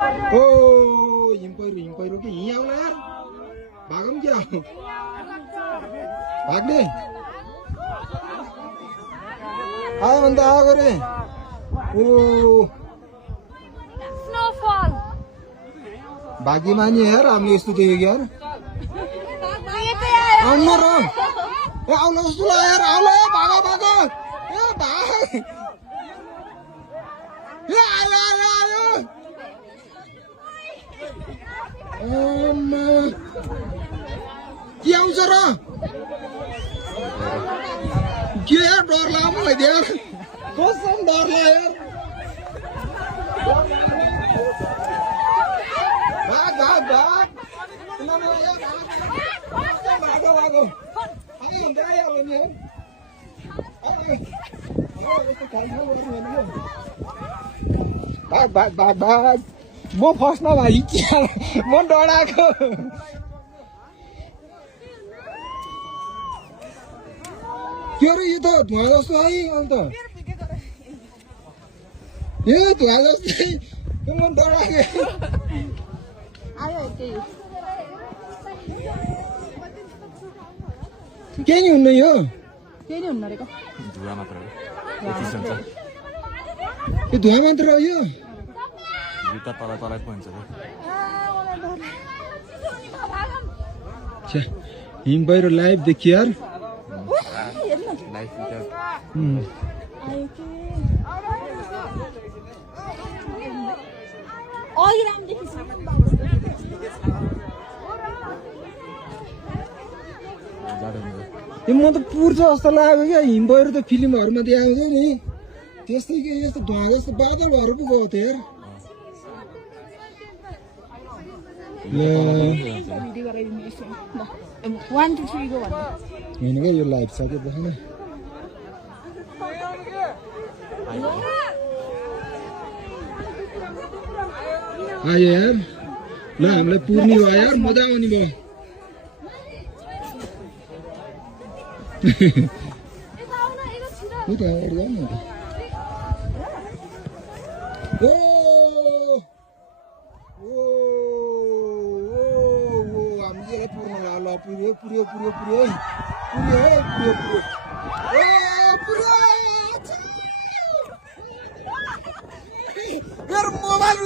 ओ हिम पहिरो कि यहीँ आउला यार भागौँ क्या भाग्ने आयो भने त आएको रे ओ स्नोफॉल भाग्यमानी यार हामीले यस्तो देखेको यार आउनु र ए आउला जस्तो ल यार आउला भाग भाग ए भाग ए आयो आयो आयो के आउँछ र के यार डर लाग्यो मलाई यार कसम डर लाग्यो यार भाग भाग भाग भागो भागो आयो हुन्छ आइहाल्यो नि भाग भाग भाग भाग म फस्टमा भाइ म डराएको के अरे यो त धुवा जस्तो है अन्त ए धुवा जस्तै म डराएको केही नि हुन्न यो केही नि हुन्न रे धुवा मात्र हो यो धुवा मात्र हो यो जुत्ता तल तलै पो हुन्छ हिम पहिरो लाइभ देखियो यार म त पुर्छ जस्तो लाग्यो क्या हिम पहिरो त फिल्महरूमा देखाउँछ नि त्यस्तै के यस्तो धुवा जस्तो बादलहरू पो गएको थियो यार होइन क्या यो लाइभ छ क्या देखाउन आयो यार ल हामीलाई पुर्ने भयो यार मजा आउने भयो उता अगाडि जाऊ न ओ हामीले पुर्न ल पुर्यो पुर्यो पुर्यो पुर्यो पुर्यो पुर्यो पुर्यो मेरो मोबाइल